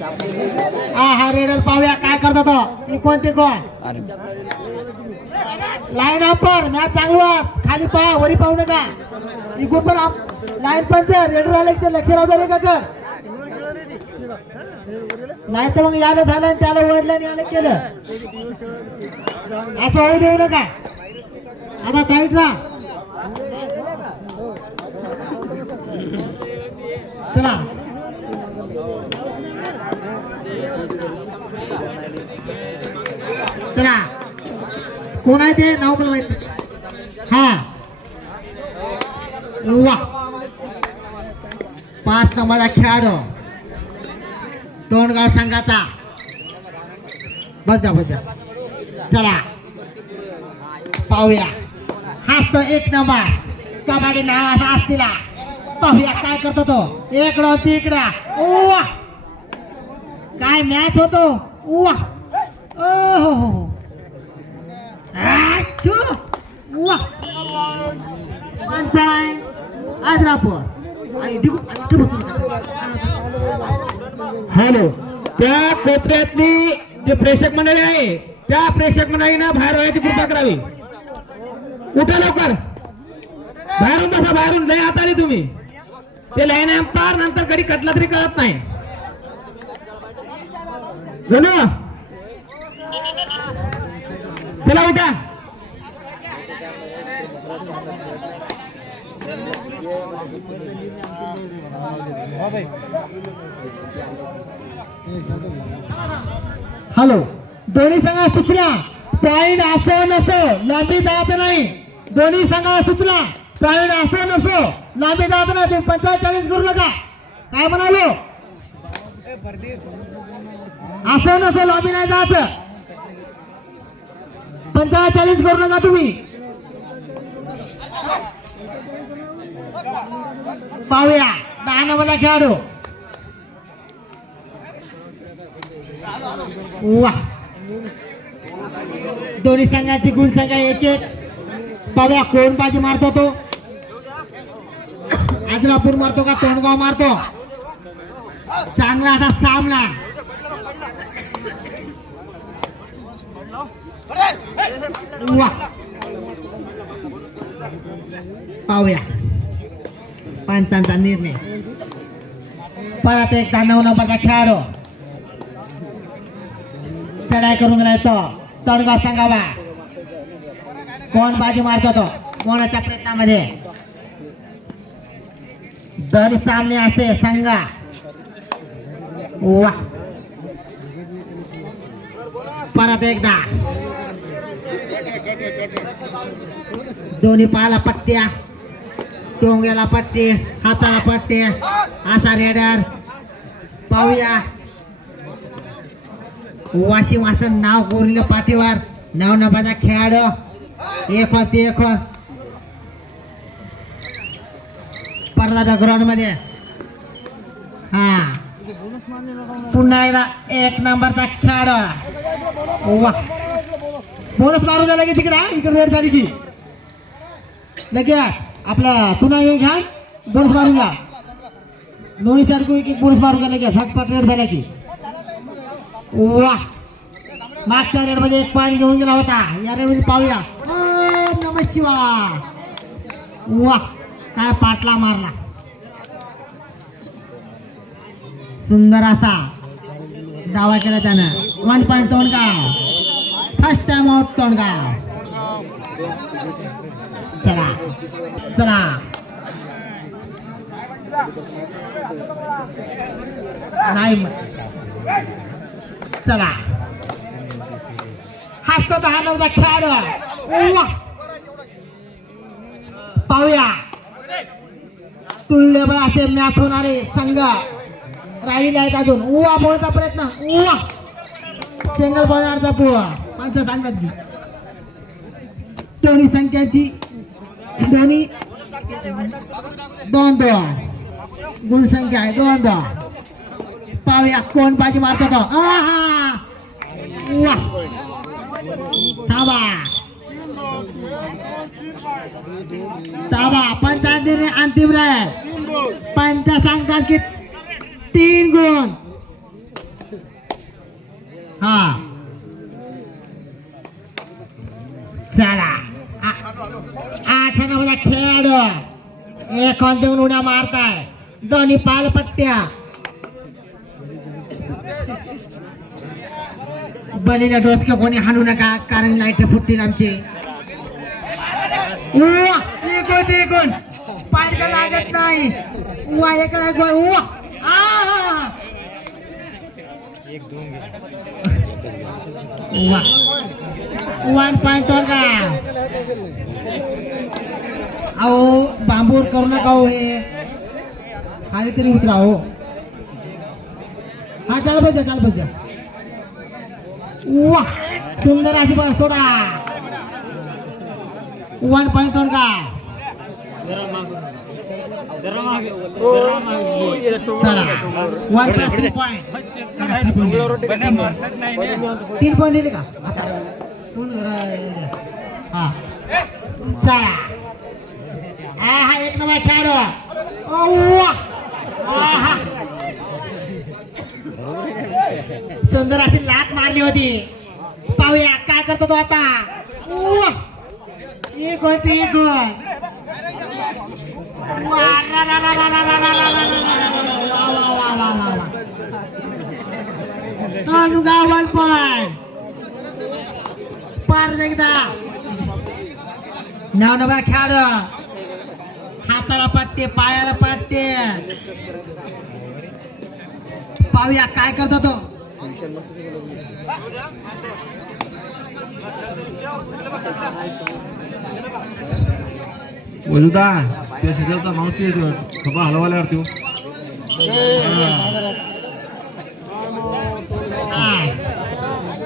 हा रेडर पाहूया काय करतो तो. इकोण तिकोण लाईन अपर मॅच चांगलं खाली पहा वरी पाहू नका. इकडून पण लाईन पंचर रेडर आले की लक्ष राहू दे का कर नाही तर मग याला झालं आणि त्याला ओढलं आणि याला केलं असं होऊ देऊ नका. आता टाईट राहा. चला चला कोण आहे ते नाव मला माहित. हा वा 5 नंबरचा खेळाडू तोंडगाव संघाचा. बस द्या चला पाहूया. हाच तो 1 नंबर कबड्डी नावाचा असतीला. पाहूया काय करतो तो. इकडं तिकडं उवा काय मॅच होतो. उवा ओ हो उवा माणसाय आजरापूर. हॅलो त्या कोपऱ्यातली जे प्रेक्षक मंडळी आहे त्या प्रेक्षक मंडळींना बाहेर राहायची कृपा करावी. उठा लवकर बाहेरून बसा. बाहेरून लय आत आली तुम्ही. ते लाईन अंपायर नंतर कधी कटला तरी कळत नाही. जण चला उठा. हॅलो दोन्ही संघा सुचला पॉइंट असो नसो लांबी जायचं नाही. दोन्ही संघा सुचला पॉइंट असो नसो लांबी जायचं नाही. तुम्ही 45 करू नका. काय म्हणालो असो नसो लांबी नाही जायचं. 45 करू नका तुम्ही. पाहूया 10 नंबरचा खेळाडू. वा दोन्ही संघाची गुण संख्या 1-1. पाहूया कोण बाजी मारतो तो. आजलापूर मारतो का तोंडगाव मारतो. चांगला असा सामना. वा पाहूया पंचांचा निर्णय. परत एकदा 9 नंबरचा खेळाडू चढाई करून गेलाय तो तोंडगाव संघाला. कोण बाजी मारतो तो कोणाच्या प्रयत्नामध्ये. दर सामने असे संघा. वा परत एकदा दोन्ही पायाला पट्ट्या टोंग्याला पट्टी हाताला पट्टी असा रेडर. पाहूया वाशिम असं नाव कोरलं पाठीवर. 9 नंबरचा खेळाडू. 1-1 परला ग्राउंड मध्ये. हा पुन्हा एकदा 1 नंबरचा खेळाडू. वा बोनस मारून झाला की तिकडे इकडे रेड झाली की लगेच आपला पुन्हा येऊन घ्या बोनस मारून घ्या. दोन्ही सारखं एक बोनस मारून घ्या लगेच झटपट रेड झाला की. वा मागच्या रेड मध्ये 1 पॉईंट घेऊन गेला होता. या रेड मध्ये पाहूया. नमः शिवाय. वा काय पाटला मारला. सुंदर असा दावा केला त्यानं. 1 point Tondgaon. First time out Tondgaon. चला चला नाही चला हाच तो 10 नंबरचा खेळाडू. पाहूया तुल्यबळ असे मॅच होणारे संघ राहिले आहेत अजून. उवा बोलचा प्रयत्न. उवा सिंगल बॉलरचा पुवा पंच सांगत दोन्ही संख्याची दोन्ही 2-2 गुण संख्या आहे. 2-2. पाहूया कोण बाजी मारतो तो. थांबा ताबा पंचायतीने अंतिम राय पंच सांगतात की 3 गुण हा चला 8 नंबरचा खेळाडू एक देऊन उड्या मारताय दोन्ही पालपट्ट्या बनीला डोसके कोणी हाणू नका कारण लाईट फुटतील आमचे कोण पाय लागत नाही उवा एक उवा उवा 1 पॉइंट का अहो बांबूर करू नका हो हे खाली तरी उतरा हो हा चाल पाहिजे वा सुंदर अशी बस सोडा 1 पॉइंट का चला 1 पॉइंट 3 पॉइंट दिले का हा चला हा 1 नंबर खेळाडू सुंदर अशी लात मारली होती पाहूया काय करतो तो आता एक होती एक अनुगावन पण पार एकदा 9 नंबर खेळाडू हाताला पट्टे पायाला पट्टे पाहूया काय करतो तो वजुदा त्या शेजारचा मावशी खबा हलवायला तो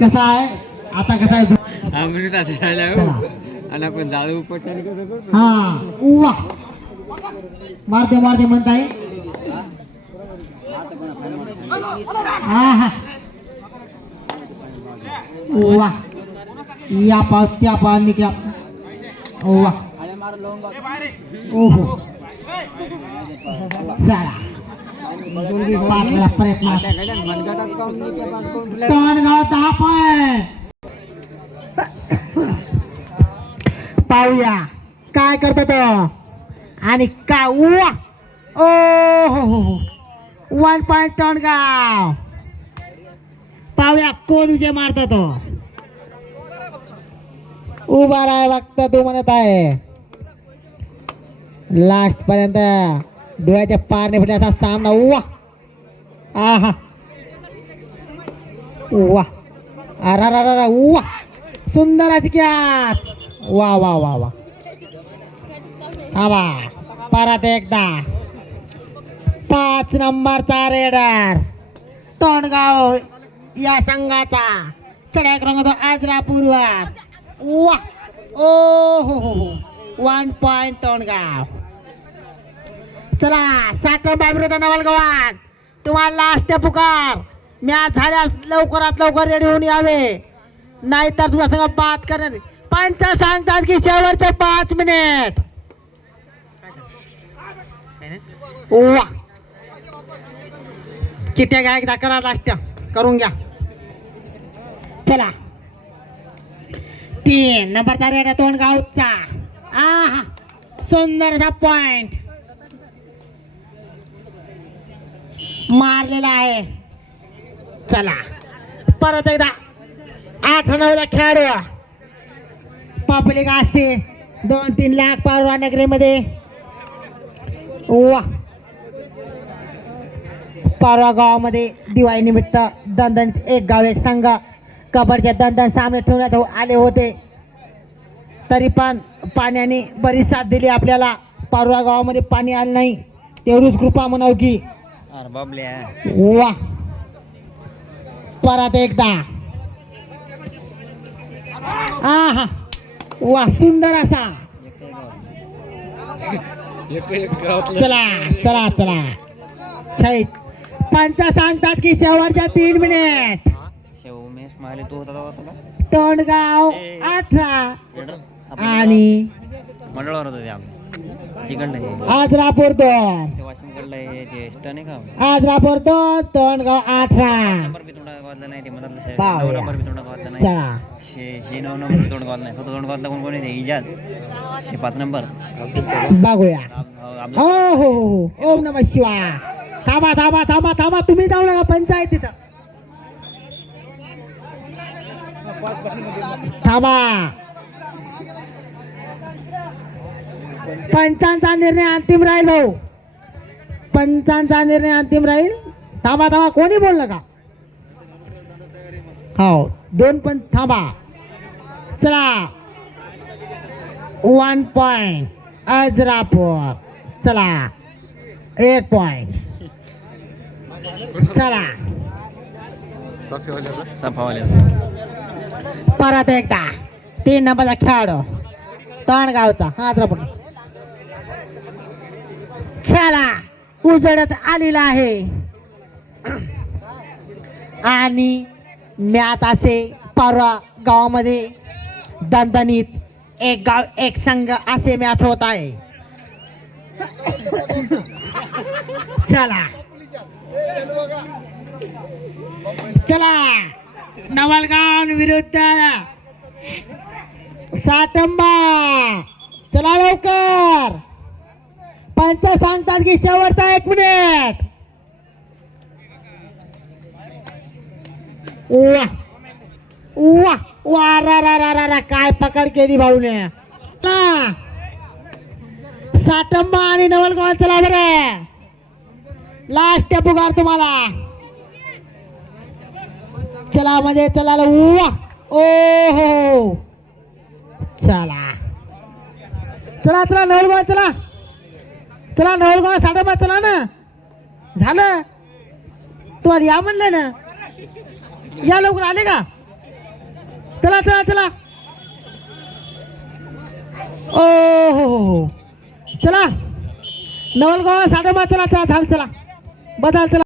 कसा आहे आता कसा आहे आपण जाळू हा उवा मारते म्हणताय उवा या पाव त्या पाव निघल्या उवा ओहो चला प्रयत्न तोंडगाव 10 पॉइंट पाहूया काय करतो तो आणि का उवा ओ हो 1 पॉइंट तोंडगाव पाहूया कोण विजय मारतो तो उभा राहा वक्त तू म्हणत आहे लास्ट पर्यंत डोळ्याच्या पारने फुटल्याचा सामना उवा आहा उवा अरा उवा सुंदर अशी कॅच वा वा वा वा आवा परत एकदा 5 नंबरचा रेडर तोंडगाव या संघाचा चढाई क्रमांक आजरापूरवर वा ओ हो 1 पॉइंट तोंडगाव चला 7 नंबर विरुद्ध नवलगवान तुम्हाला लास्ट पुकार मॅच झाल्यास लवकरात लवकर रेडी होऊन यावे नाहीतर तुझ्या संग बात करणार पंच सांगतात की शेवटचे 5 मिनिट वा चिट्ट्या घ्या एकदा करा लास्ट करून घ्या चला 3 नंबरचा रेडा तोंडगावचा आहा सुंदर असा पॉइंट मारलेला आहे चला परत एकदा 8 नंबरचा खेळाडू पब्लिक असते 2-3 लाख पारवा नगरीमध्ये वा पारवा गावामध्ये दिवाळी निमित्त दंदन एक गाव एक संघ कबड्डीचे दंदन सामने ठेवण्यात आले होते तरी पण पाण्याने बरीच साथ दिली आपल्याला पारवा गावामध्ये पाणी आलं नाही तेवढीच कृपा म्हणाव की वा परत एकदा आहा वा सुंदर असा चला चला चला छैत पंच सांगतात की शेवटच्या 3 मिनिट तोंडगाव 18 आणि मंडळावर होतं ते तिकडलं हे आज रापूर 2 ते वाशिमकडलं हे ते स्टन आहे का आज रापूर 2 तोंडगाव 18 नंबर बी तोंडा गावातला नाही ते मधातलं शे- पाहूया. 9 नंबर बी तोंडा गावातला नाही चला हे 9 नंबर बी तोंडा गावातला नाही फक्त तोंडा गावातला कोण आहे ते इजाज 5 नंबर बघूया आपलं हो हो हो ओम नमः शिवाय थांबा थांबा थांबा थांबा तुम्ही जाऊ नका पंचायत तिथं थांबा पंचांचा निर्णय अंतिम राहील भाऊ पंचांचा निर्णय अंतिम राहील थांबा थांबा कोणी बोललं का हो 2 पंच थांबा चला 1 पॉइंट अजरापूर चला 1 पॉइंट चला चाफावाल्या परत एकदा 3 नंबरचा खेळाडू तणगावचा हा अजरापूर चला उजळत आलेला आहे आणि मॅच असे परवा गावामध्ये दणदणीत एक गाव एक संघ असे मॅच होत आहे चला चला नवलगाव विरुद्ध साटंबा चला लवकर पंच सांगतात की शेवटचा 1 मिनिट वा वा वा रा रा रा रा रा काय पकड केली भाऊने चला. साटंबा आणि नवलगाव चला बरे लास्ट पुकार तुम्हाला चला मध्ये चला वा ओ हो चला चला चला नवलगाव चला चला नवलगाव साटंबा चला ना झालं तुम्हाला या म्हणलं ना या लवकर आले का चला चला चला ओ हो चला नवलगाव साटंबा चला चला झालं चला बदल चला